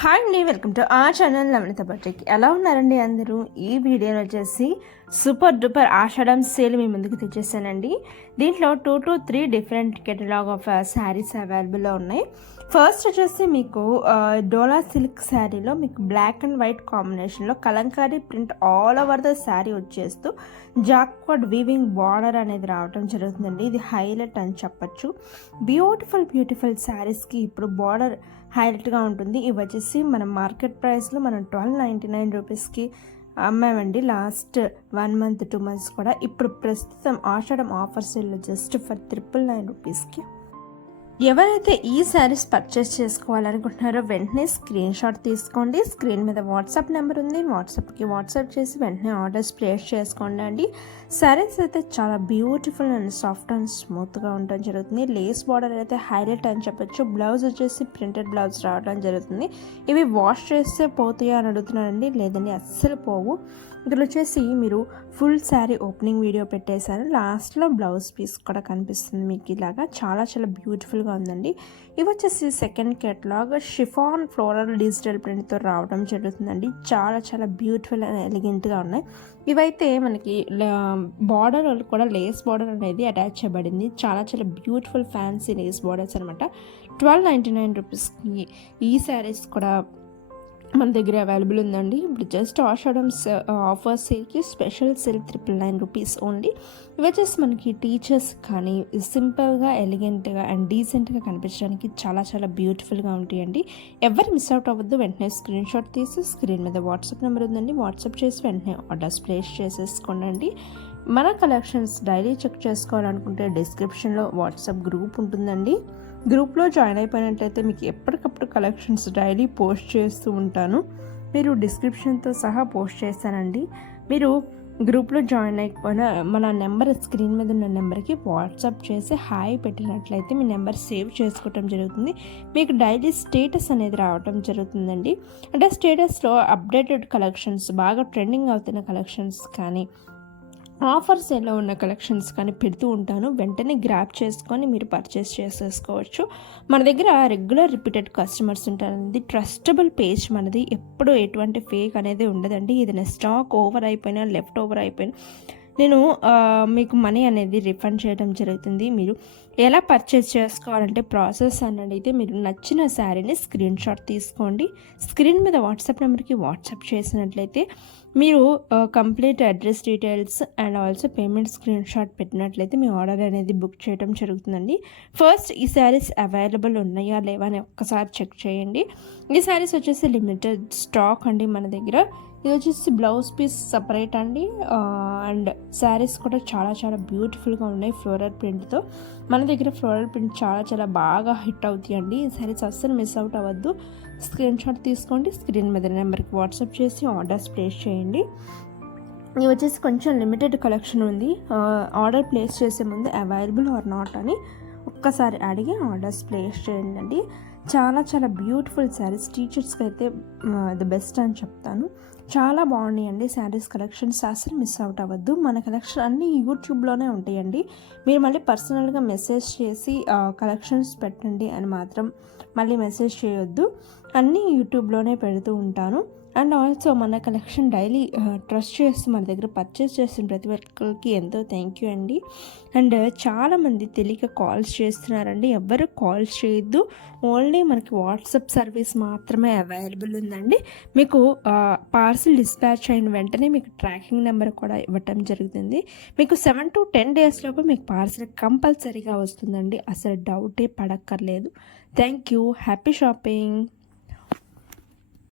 Hi అండి, welcome to ఆ channel Navaneetha Batik. ఎలా ఉన్నారండి అందరూ? ఈ వీడియోలో వచ్చేసి సూపర్ డూపర్ ఆషాఢం సేల్ మీ ముందుకు తెచ్చేసానండి. దీంట్లో 2 to 3 different catalogue of saris అవైలబుల్లో ఉన్నాయి. ఫస్ట్ వచ్చేసి మీకు డోలా సిల్క్ శారీలో మీకు బ్లాక్ అండ్ వైట్ కాంబినేషన్లో Kalamkari print all over the sari వచ్చేస్తూ జాక్వర్డ్ వీవింగ్ బార్డర్ అనేది రావడం జరుగుతుందండి. ఇది హైలైట్ అని చెప్పచ్చు. బ్యూటిఫుల్ శారీస్కి ఇప్పుడు బార్డర్ హైలైట్గా ఉంటుంది. ఇవి వచ్చేసి మనం మార్కెట్ ప్రైస్లో మనం 1299 రూపీస్కి అమ్మామండి లాస్ట్ 1 month 2 months కూడా. ఇప్పుడు ప్రస్తుతం ఆషాఢం ఆఫర్ సేల్లో జస్ట్ ఫర్ 999 రూపీస్కి. ఎవరైతే ఈ శారీస్ పర్చేస్ చేసుకోవాలనుకుంటున్నారో వెంటనే స్క్రీన్ షాట్ తీసుకోండి. స్క్రీన్ మీద వాట్సాప్ నెంబర్ ఉంది, వాట్సాప్కి వాట్సాప్ చేసి వెంటనే ఆర్డర్స్ ప్లేస్ చేసుకోండి అండి. శారీస్ అయితే చాలా బ్యూటిఫుల్ అండ్ సాఫ్ట్ అండ్ స్మూత్గా ఉండడం జరుగుతుంది. లేస్ బార్డర్ అయితే హైలైట్ అని చెప్పొచ్చు. బ్లౌజ్ వచ్చేసి ప్రింటెడ్ బ్లౌజ్ రావడం జరుగుతుంది. ఇవి వాష్ చేస్తే పోతాయా అని అడుగుతున్నారండి. లేదండి, అస్సలు పోవు. ఇందులో వచ్చేసి మీరు ఫుల్ శారీ ఓపెనింగ్ వీడియో పెట్టేశారు, లాస్ట్లో బ్లౌజ్ పీస్ కూడా కనిపిస్తుంది మీకు ఇలాగా. చాలా బ్యూటిఫుల్గా ఉందండి. ఇవి వచ్చేసి second catalogue chiffon floral digital ప్రింట్తో రావడం జరుగుతుందండి. చాలా బ్యూటిఫుల్ అండ్ ఎలిగెంట్గా ఉన్నాయి. ఇవైతే మనకి బార్డర్ కూడా లేస్ బార్డర్ అనేది అటాచ్ చేయబడింది. చాలా బ్యూటిఫుల్ ఫ్యాన్సీ లేస్ బార్డర్స్ అనమాట. 1299 రూపీస్కి ఈ శారీస్ కూడా మన దగ్గర అవైలబుల్ ఉందండి. ఇప్పుడు జస్ట్ ఆషాఢం ఆఫర్ సేల్కి స్పెషల్ సేల్ 999 రూపీస్ ఓన్లీ. ఇవి వచ్చేసి మనకి టీచర్స్ కానీ సింపుల్గా ఎలిగెంట్గా అండ్ డీసెంట్గా కనిపించడానికి చాలా బ్యూటిఫుల్గా ఉంటాయండి. ఎవరు మిస్ అవుట్ అవ్వద్దు. వెంటనే స్క్రీన్ షాట్ తీసి స్క్రీన్ మీద వాట్సాప్ నెంబర్ ఉందండి, వాట్సాప్ చేసి వెంటనే ఆర్డర్స్ ప్లేస్ చేసేసుకోండి. మన కలెక్షన్స్ డైలీ చెక్ చేసుకోవాలనుకుంటే డిస్క్రిప్షన్లో వాట్సాప్ గ్రూప్ ఉంటుందండి. గ్రూప్లో జాయిన్ అయిపోయినట్లయితే మీకు ఎప్పటికప్పుడు కలెక్షన్స్ డైలీ పోస్ట్ చేస్తూ ఉంటాను. మీరు డిస్క్రిప్షన్తో సహా పోస్ట్ చేస్తానండి. మీరు గ్రూప్లో జాయిన్ అయిపోయిన మన నెంబర్ స్క్రీన్ మీద ఉన్న నెంబర్కి వాట్సాప్ చేసి హాయ్ పెట్టినట్లయితే మీ నెంబర్ సేవ్ చేసుకోవటం జరుగుతుంది. మీకు డైలీ స్టేటస్ అనేది రావటం జరుగుతుందండి. అంటే స్టేటస్లో అప్డేటెడ్ కలెక్షన్స్, బాగా ట్రెండింగ్ అవుతున్న కలెక్షన్స్ కానీ ఆఫర్ సేల్లో ఉన్న కలెక్షన్స్ కానీ పెడుతూ ఉంటాను. వెంటనే గ్రాప్ చేసుకొని మీరు పర్చేస్ చేసేసుకోవచ్చు. మన దగ్గర రెగ్యులర్ రిపీటెడ్ కస్టమర్స్ ఉంటారండి. ట్రస్టబుల్ పేజ్ మనది. ఎప్పుడు ఎటువంటి ఫేక్ అనేది ఉండదండి. ఏదైనా స్టాక్ ఓవర్ అయిపోయినా, లెఫ్ట్ ఓవర్ అయిపోయినా నేను మీకు మనీ అనేది రిఫండ్ చేయడం జరుగుతుంది. మీరు ఎలా పర్చేస్ చేసుకోవాలంటే ప్రాసెస్ అన్నది అయితే మీరు నచ్చిన శారీని స్క్రీన్ షాట్ తీసుకోండి. స్క్రీన్ మీద వాట్సాప్ నెంబర్కి వాట్సాప్ చేసినట్లయితే మీరు complete address details and also payment screen shot పెట్టినట్లయితే మీ ఆర్డర్ అనేది బుక్ చేయడం జరుగుతుందండి. ఫస్ట్ ఈ శారీస్ అవైలబుల్ ఉన్నాయా లేవా అని ఒక్కసారి చెక్ చేయండి. ఈ శారీస్ వచ్చేసి లిమిటెడ్ స్టాక్ అండి మన దగ్గర. ఇది వచ్చేసి బ్లౌజ్ పీస్ సపరేట్ అండి. అండ్ శారీస్ కూడా చాలా బ్యూటిఫుల్గా ఉన్నాయి ఫ్లోరల్ ప్రింట్తో. మన దగ్గర ఫ్లోరల్ ప్రింట్ చాలా బాగా హిట్ అవుతాయి అండి. ఈ శారీస్ అస్సలు మిస్ అవుట్ అవ్వద్దు. స్క్రీన్ షాట్ తీసుకోండి, స్క్రీన్ మీద నెంబర్కి వాట్సాప్ చేసి ఆర్డర్స్ ప్లేస్ చేయండి. ఇవి వచ్చేసి కొంచెం లిమిటెడ్ కలెక్షన్ ఉంది. ఆర్డర్ ప్లేస్ చేసే ముందు అవైలబుల్ ఆర్ నాట్ అని ఒక్కసారి అడిగి ఆర్డర్స్ ప్లేస్ చేయండి. చాలా బ్యూటిఫుల్ శారీస్. టీచర్స్కి అయితే ది బెస్ట్ అని చెప్తాను. చాలా బాగున్నాయండి శారీస్ కలెక్షన్స్. అసలు మిస్ అవుట్ అవ్వద్దు. మన కలెక్షన్ అన్నీ యూట్యూబ్లోనే ఉంటాయండి. మీరు మళ్ళీ పర్సనల్గా మెసేజ్ చేసి కలెక్షన్స్ పెట్టండి అని మాత్రం మళ్ళీ మెసేజ్ చేయొద్దు. అన్నీ యూట్యూబ్లోనే పెడుతూ ఉంటాను. అండ్ ఆల్సో మన కలెక్షన్ డైలీ ట్రస్ట్ చేసి మన దగ్గర పర్చేస్ చేసిన ప్రతి ఒక్కరికి ఎంతో థ్యాంక్ యూ అండి. అండ్ చాలామంది తెలియక కాల్స్ చేస్తున్నారండి. ఎవ్వరు కాల్స్ చేయొద్దు. ఓన్లీ మనకి వాట్సాప్ సర్వీస్ మాత్రమే అవైలబుల్ ఉందండి. మీకు పార్సిల్ డిస్పాచ్ అయిన వెంటనే మీకు ట్రాకింగ్ నెంబర్ కూడా ఇవ్వటం జరుగుతుంది. మీకు 7 to 10 days లోపు మీకు పార్సిల్ కంపల్సరీగా వస్తుందండి. అసలు డౌటే పడక్కర్లేదు. Thank you. Happy shopping.